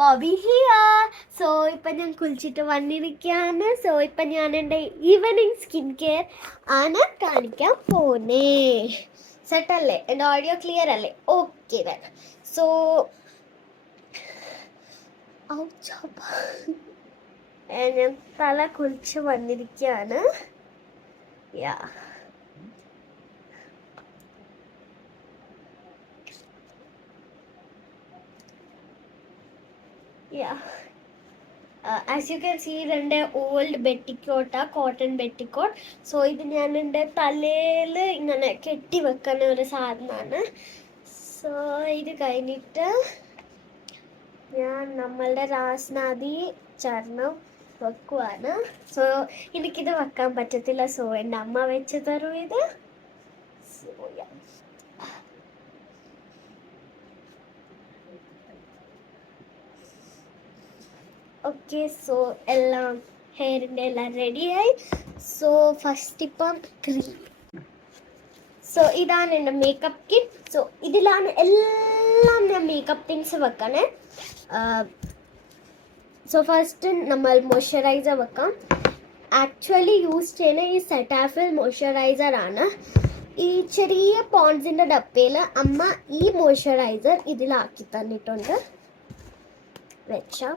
Bobby here. So ഇപ്പം ഞാൻ കുളിച്ചിട്ട് വന്നിരിക്കുകയാണ്. സോ ഇപ്പം ഞാൻ എൻ്റെ ഈവനിങ് സ്കിൻ കെയർ ആണ് കാണിക്കാൻ പോന്നേ. സെറ്റല്ലേ? എൻ്റെ ഓഡിയോ ക്ലിയർ അല്ലേ? Okay then. സോ ഞാൻ തല കുളിച്ച് വന്നിരിക്കുകയാണ്. യാ ആസ് യു ക്യാൻ സീ ഇതെൻ്റെ ഓൾഡ് ബെറ്റിക്കോട്ടാണ്, കോട്ടൺ ബെറ്റിക്കോട്ട്. സോ ഇത് ഞാൻ എൻ്റെ തലയിൽ ഇങ്ങനെ കെട്ടി വെക്കുന്ന ഒരു സാധനമാണ്. സോ ഇത് കഴിഞ്ഞിട്ട് ഞാൻ നമ്മളുടെ രാസ്നാദി ചർണം വെക്കുവാണ്. സോ എനിക്കിത് വെക്കാൻ പറ്റത്തില്ല. സോ എൻ്റെ അമ്മ വെച്ച് തരും ഇത്. So okay. സോ എല്ലാം ഹെയറിൻ്റെ എല്ലാം റെഡിയായി. സോ ഫസ്റ്റ് ഇപ്പം ക്രീം. സോ ഇതാണ് എൻ്റെ മേക്കപ്പ് കിറ്റ്. സോ ഇതിലാണ് എല്ലാം ഞാൻ മേക്കപ്പ് തിങ്സ് വെക്കണേ. സോ ഫസ്റ്റ് നമ്മൾ മോയ്സ്ചറൈസർ വെക്കാം. ആക്ച്വലി യൂസ് ചെയ്യുന്ന ഈ സെറ്റാഫിൽ മോയ്സ്ചറൈസർ ആണ്. ഈ ചെറിയ പോൺസിൻ്റെ ഡപ്പയിൽ അമ്മ ഈ മോയ്സ്ചറൈസർ ഇതിലാക്കി തന്നിട്ടുണ്ട്. വെച്ചാൽ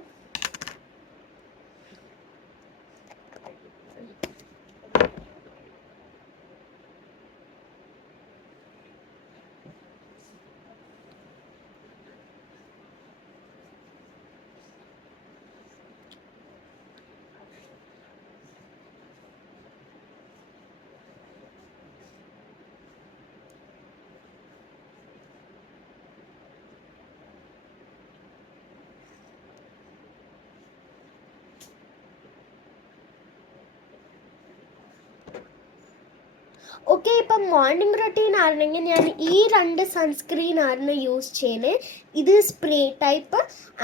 ഓക്കെ. ഇപ്പം മോർണിംഗ് റൊട്ടീൻ ആയിരുന്നെങ്കിൽ ഞാൻ ഈ 2 സൺസ്ക്രീൻ ആയിരുന്നു യൂസ് ചെയ്യുന്നത്. ഇത് സ്പ്രേ ടൈപ്പ്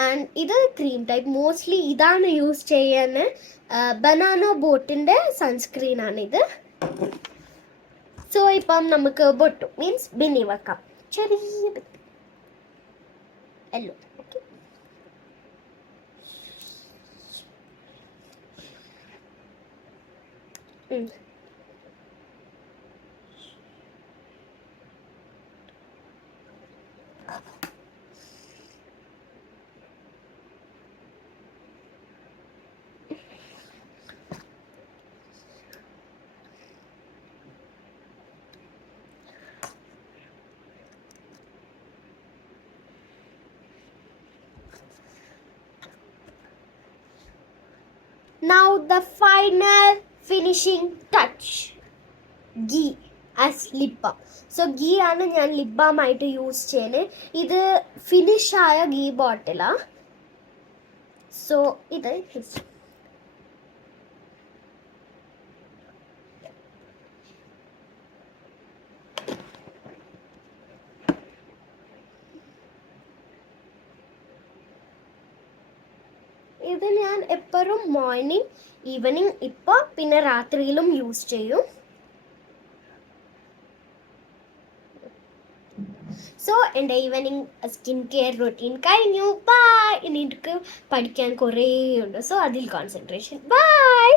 ആൻഡ് ഇത് ക്രീം ടൈപ്പ്. മോസ്റ്റ്ലി ഇതാണ് യൂസ് ചെയ്യാൻ. ബനാന ബോട്ടിൻ്റെ സൺസ്ക്രീനാണിത്. സോ ഇപ്പം നമുക്ക് ബൊട്ടു മീൻസ് ബിന്നി വെക്കാം. ചെറിയ ബിന്നി എല്ലോ. Okay. Now the final finishing touch, ghee as lip balm. So ghee ആണ് ഞാൻ ലിപ് ബാം ആയിട്ട് യൂസ് ചെയ്യുന്നത്. ഇത് ഫിനിഷ് ആയ ഘീ ബോട്ടിലാണ്. സോ ഇത് ഇത് ഞാൻ എപ്പോഴും മോർണിംഗ് ഈവനിങ് ഇപ്പോൾ പിന്നെ രാത്രിയിലും യൂസ് ചെയ്യും. സോ എൻ്റെ ഈവനിങ് സ്കിൻ കെയർ റൊട്ടീൻ കഴിഞ്ഞു. ബൈ. ഇനി എനിക്ക് പഠിക്കാൻ കുറേ ഉണ്ട്. സോ അതിൽ കോൺസെൻട്രേഷൻ. ബൈ.